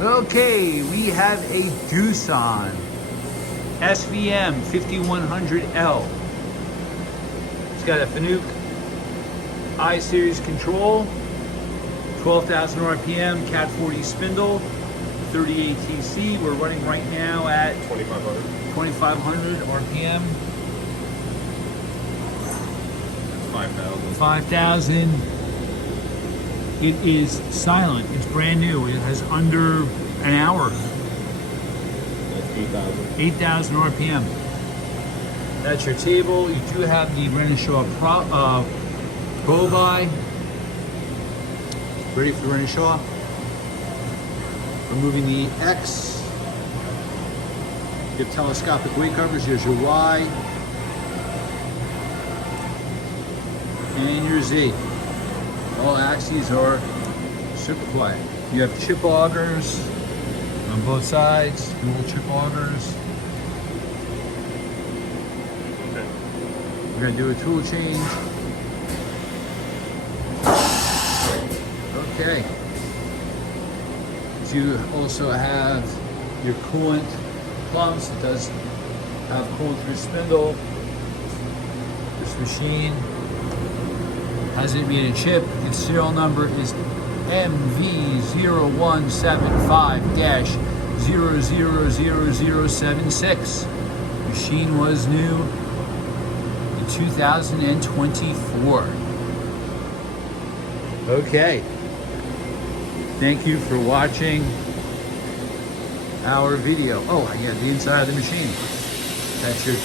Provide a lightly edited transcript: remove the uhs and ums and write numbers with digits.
Okay, we have a Doosan SVM 5100L. It's got a FANUC I-Series control, 12,000 RPM, Cat 40 spindle, 30 ATC. We're running right now at 2,500 RPM. That's 5,000. It is silent. It's brand new. It has under an hour. That's 8,000 RPM. That's your table. You do have the RENISHAW Pro-Buy. Ready for RENISHAW. Removing the X. You have telescopic weight covers. Here's your Y. And your Z. All axes are super quiet. You have chip augers on both sides, dual chip augers. Okay. We're gonna do a tool change. Okay. So you also have your coolant pumps. It does have coolant through spindle. This machine hasn't been a chip. Its serial number is MV0175-000076. Machine was new in 2024. Okay. Thank you for watching our video. Oh, I got the inside of the machine. That's your